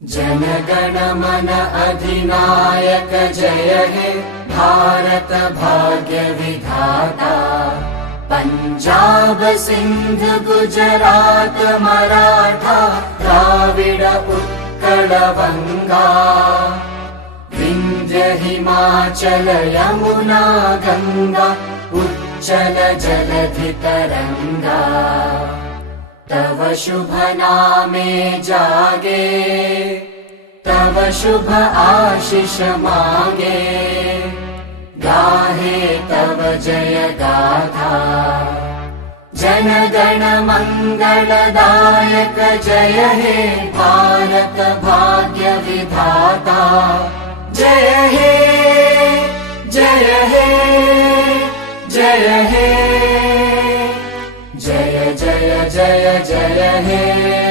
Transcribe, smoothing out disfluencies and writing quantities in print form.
जनगण मन अधिनायक जय हे भारत भाग्य विधाता। पंजाब सिंध गुजरात मराठा द्राविड उत्कल बंगा। विंध्य हिमाचल यमुना गंगा उच्चल जलधि तरंगा। तव शुभ नामे जागे तव शुभ आशीष मागे। गाहे तव जय गाथा जन गण मंगलदायक जय हे भारत भाग्य विधाता। जय हे जय हे जय हे जय जय जय जय हे।